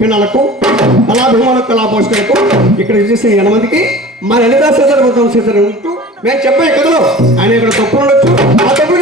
పిల్లలకు కళా భీమాలకు కళా పోషకులకు ఇక్కడ చేసిన ఎనమందికి మరి అనిదా మొత్తం చేసారు ఉంటూ మేము చెప్పే కథలో ఆయన ఇక్కడ తప్పు ఉండొచ్చు. ఆ తప్పు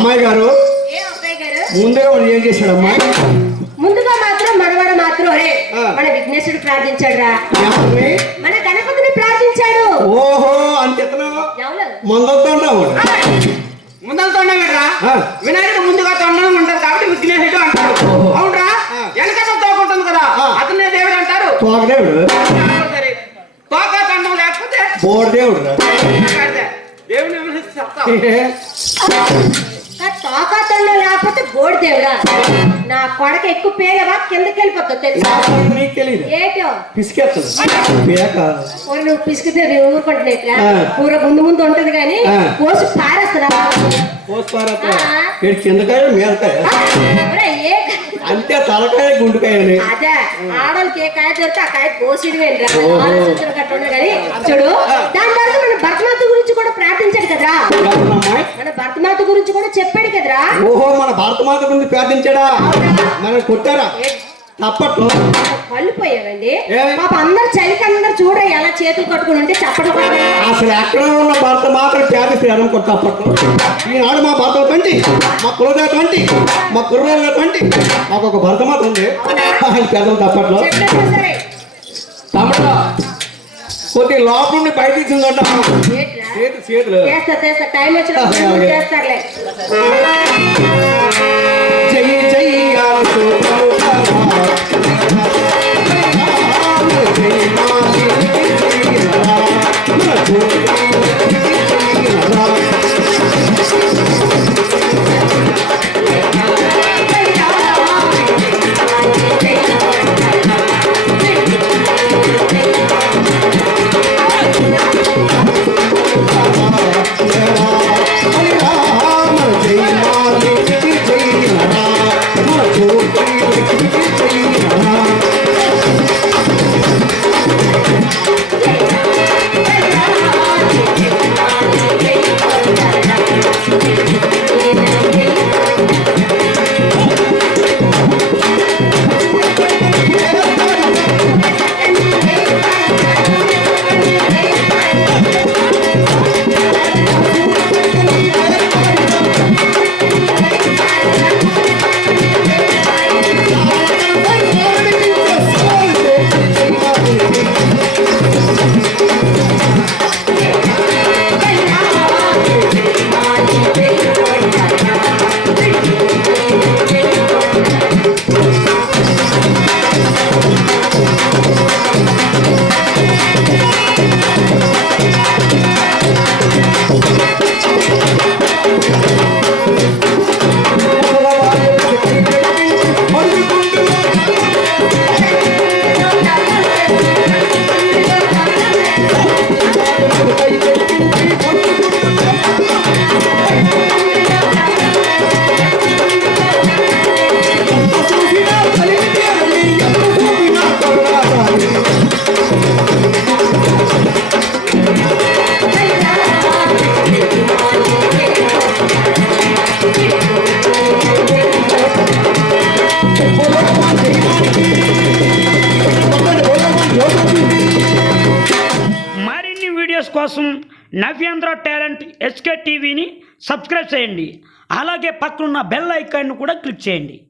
అమ్మాయి గారు. ఏ అబ్బాయి గారు? ముందుగా వాడు ఏం చేశాడు అమ్మాయి ముందుగా మాత్రం మనవాడు మాత్రం. మన విఘ్నేశుడు ప్రార్థించాడు రా? మన గణపతిని ప్రార్థించాడు. ఓహో అంతెత్తను విడరా ఆ. వినాయకుడు ముందుగా తొండం ఉంటది కాబట్టి విఘ్నేశుడు అంటారు ఓహో. అవునరా? ఆ. వెనక తోకుంటుంది కదా. ఆ. అతనే దేవుడు అంటారు. తోకదేవుడు. సరే. తోక తొండం లేకపోతే బోర్డేవుడు కాదే. దేవుని విమర్శిస్తే తోకాతంలో లేకపోతే బోడి దేవుడా? నా కొడక ఎక్కువ పేలవా? కిందకి వెళ్ళిపోతావు తెలుసా? నీకు తెలియదు ఏటో? పిసికేస్తుంది పేక ఓరి నువ్వు పిసికితే నేను ఊరుకుంటున్నట్రా. కూర ముందు ముందు ఉంటది కానీ. కోసి పారేస్తున్నా. కిందకాయ అంతే తలకాయ గుండుకాయని. అదే ఆడోళ్ళకి ఏ కాయ దొరికితే ఆ కాయ కానీ చూడు దాని తర్వాత మన భరతమాత గురించి కూడా ప్రార్థించాడు అమ్మాయి మన భరతమాత గురించి కూడా చెప్పాడు కదరా. ఓహో మన భారత మాత గురించి ప్రార్థించాడా? మనం కొట్టారా? పాప అందరు చలికి అందరు చూడ ఎలా చేతులు కట్టుకుని ఉంటే అసలు ఎక్కడ ఉన్న భారత అనుకో తప్పట్లో. ఈనాడు మా భారత మా కులదేవ తంటి మా కుర్రదేవ తంటి మాకు ఒక భరత మాత ఉంది. పెద్దలు సరే తమిళ కొద్ది లోపల నుండి బయట? చేతి చేతులు. చేస్తా చేస్తా. టైం వచ్చినప్పుడు. చేస్తారులే. కోసం నవ్యాంధ్ర టాలెంట్ ఎస్కే టీవీని సబ్స్క్రైబ్ చేయండి. అలాగే పక్కనున్న బెల్ ఐకాన్ను కూడా క్లిక్ చేయండి.